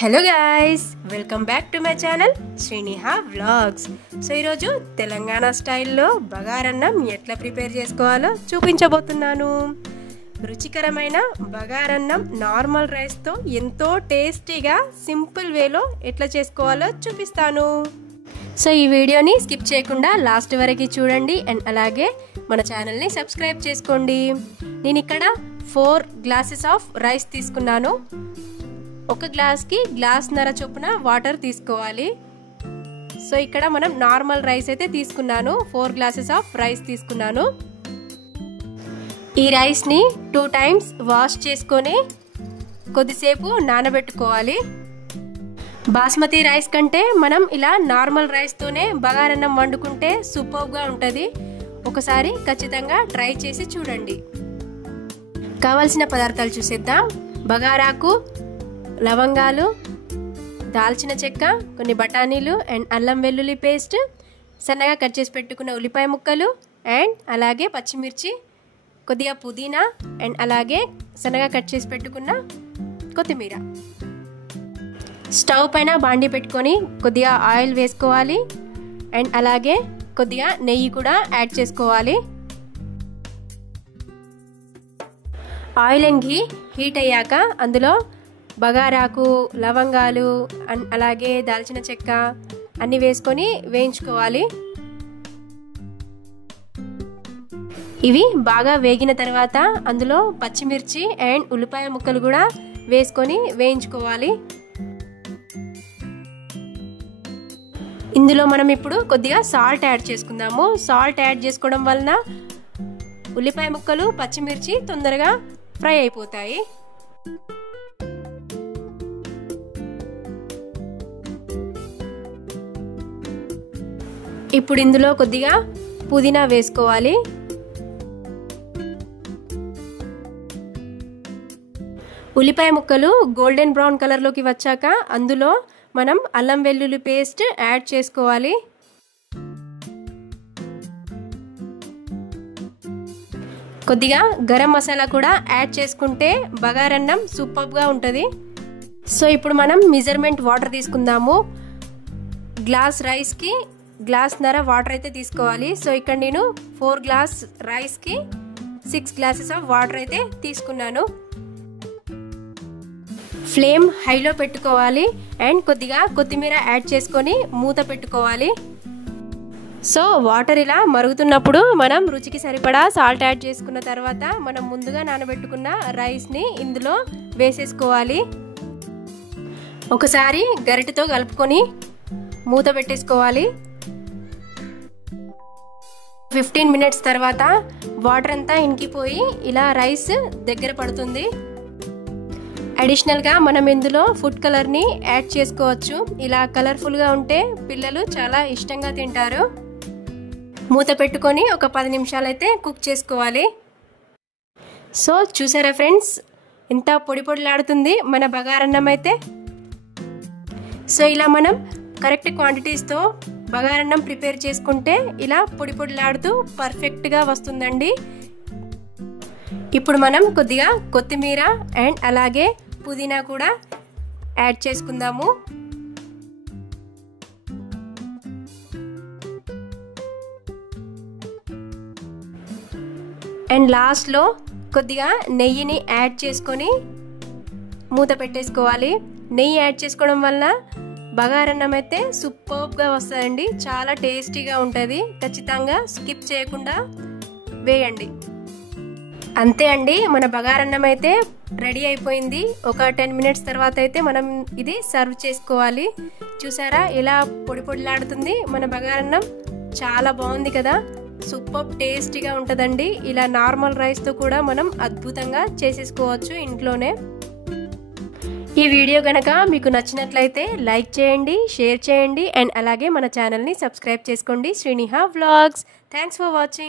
Hello guys, welcome back to my channel Sriniha vlogs. So ఈరోజు తెలంగాణ స్టైల్లో బగారన్నం ఎట్లా ప్రిపేర్ చేసుకోవాలో చూపించబోతున్నాను. రుచికరమైన బగారన్నం నార్మల్ రైస్తో ఎంతో టేస్టీగా సింపుల్ వేలో ఎట్లా చేసుకోవాలో చూపిస్తాను. సో ఈ వీడియోని స్కిప్ చేయకుండా లాస్ట్ వరకు చూడండి అండ్ అలాగే మన ఛానల్ని సబ్స్క్రైబ్ చేసుకోండి. నేను ఇక్కడ 4 గ్లాసెస్ ఆఫ్ రైస్ తీసుకున్నాను. ఒక గ్లాస్కి గ్లాస్న్నర చొప్పున వాటర్ తీసుకోవాలి. సో ఇక్కడ మనం నార్మల్ రైస్ అయితే తీసుకున్నాను. 4 గ్లాసెస్ ఆఫ్ రైస్ తీసుకున్నాను. ఈ రైస్ని 2 టైమ్స్ వాష్ చేసుకొని కొద్దిసేపు నానబెట్టుకోవాలి. బాస్మతి రైస్ కంటే మనం ఇలా నార్మల్ రైస్తోనే బగారన్నం వండుకుంటే సూపర్గా ఉంటుంది. ఒకసారి ఖచ్చితంగా ట్రై చేసి చూడండి. కావాల్సిన పదార్థాలు చూసేద్దాం. బగారాకు, లవంగాలు, దాల్చిన చెక్క, కొన్ని బఠానీలు అండ్ అల్లం వెల్లుల్లి పేస్ట్, సన్నగా కట్ చేసి పెట్టుకున్న ఉల్లిపాయ ముక్కలు అండ్ అలాగే పచ్చిమిర్చి, కొద్దిగా పుదీనా అండ్ అలాగే సన్నగా కట్ చేసి పెట్టుకున్న కొత్తిమీర. స్టవ్ పైన బాండి పెట్టుకొని కొద్దిగా ఆయిల్ వేసుకోవాలి అండ్ అలాగే కొద్దిగా నెయ్యి కూడా యాడ్ చేసుకోవాలి. ఆయిల్ అండ్ ఘీ హీట్ అయ్యాక అందులో బగారాకు, లవంగాలు అండ్ అలాగే దాల్చిన చెక్క అన్నీ వేసుకొని వేయించుకోవాలి. ఇవి బాగా వేగిన తర్వాత అందులో పచ్చిమిర్చి అండ్ ఉల్లిపాయ ముక్కలు కూడా వేసుకొని వేయించుకోవాలి. ఇందులో మనం ఇప్పుడు కొద్దిగా సాల్ట్ యాడ్ చేసుకుందాము. సాల్ట్ యాడ్ చేసుకోవడం వలన ఉల్లిపాయ ముక్కలు, పచ్చిమిర్చి తొందరగా ఫ్రై అయిపోతాయి. ఇప్పుడు ఇందులో కొద్దిగా పుదీనా వేసుకోవాలి. ఉల్లిపాయ ముక్కలు గోల్డెన్ బ్రౌన్ కలర్లోకి వచ్చాక అందులో మనం అల్లం వెల్లుల్లి పేస్ట్ యాడ్ చేసుకోవాలి. కొద్దిగా గరం మసాలా కూడా యాడ్ చేసుకుంటే బగారన్నం సూపర్గా ఉంటుంది. సో ఇప్పుడు మనం మెజర్మెంట్ వాటర్ తీసుకుందాము. గ్లాస్ రైస్కి గ్లాస్న్నర వాటర్ అయితే తీసుకోవాలి. సో ఇక్కడ నేను 4 గ్లాస్ రైస్కి 6 గ్లాసెస్ ఆఫ్ వాటర్ అయితే తీసుకున్నాను. ఫ్లేమ్ హైలో పెట్టుకోవాలి అండ్ కొద్దిగా కొత్తిమీర యాడ్ చేసుకొని మూత పెట్టుకోవాలి. సో వాటర్ ఇలా మరుగుతున్నప్పుడు మనం రుచికి సరిపడా సాల్ట్ యాడ్ చేసుకున్న తర్వాత మనం ముందుగా నానబెట్టుకున్న రైస్ని ఇందులో వేసేసుకోవాలి. ఒకసారి గరిటెతో కలుపుకొని మూత పెట్టేసుకోవాలి. 15 మినిట్స్ తర్వాత వాటర్ అంతా ఇంకిపోయి ఇలా రైస్ దగ్గర పడుతుంది. అడిషనల్గా మనం ఇందులో ఫుడ్ కలర్ని యాడ్ చేసుకోవచ్చు. ఇలా కలర్ఫుల్గా ఉంటే పిల్లలు చాలా ఇష్టంగా తింటారు. మూత పెట్టుకొని ఒక 10 నిమిషాలు అయితే కుక్ చేసుకోవాలి. సో చూసారా ఫ్రెండ్స్, ఎంత పొడి పొడిలాడుతుంది మన బగారన్నం అయితే. సో ఇలా మనం కరెక్ట్ క్వాంటిటీస్తో బగారన్నం ప్రిపేర్ చేసుకుంటే ఇలా పొడి పొడిలాడుతూ పర్ఫెక్ట్గా వస్తుందండి. ఇప్పుడు మనం కొద్దిగా కొత్తిమీర అండ్ అలాగే పుదీనా కూడా యాడ్ చేసుకుందాము. అండ్ లాస్ట్లో కొద్దిగా నెయ్యిని యాడ్ చేసుకొని మూత పెట్టేసుకోవాలి. నెయ్యి యాడ్ చేసుకోవడం వల్ల బగారన్నం అయితే సూపర్గా వస్తుందండి. చాలా టేస్టీగా ఉంటుంది. ఖచ్చితంగా స్కిప్ చేయకుండా వేయండి. అంతే అండి, మన బగారన్నం అయితే రెడీ అయిపోయింది. ఒక 10 మినిట్స్ తర్వాత అయితే మనం ఇది సర్వ్ చేసుకోవాలి. చూసారా ఇలా పొడి పొడిలాడుతుంది మన బగారన్నం. చాలా బాగుంది కదా, సూపర్ టేస్టీగా ఉంటుందండి. ఇలా నార్మల్ రైస్తో కూడా మనం అద్భుతంగా చేసేసుకోవచ్చు ఇంట్లోనే. ఈ వీడియో కనుక మీకు నచ్చినట్లయితే లైక్ చేయండి, షేర్ చేయండి అండ్ అలాగే మన ఛానల్ని సబ్స్క్రైబ్ చేసుకోండి. Sriniha vlogs. Thanks for watching.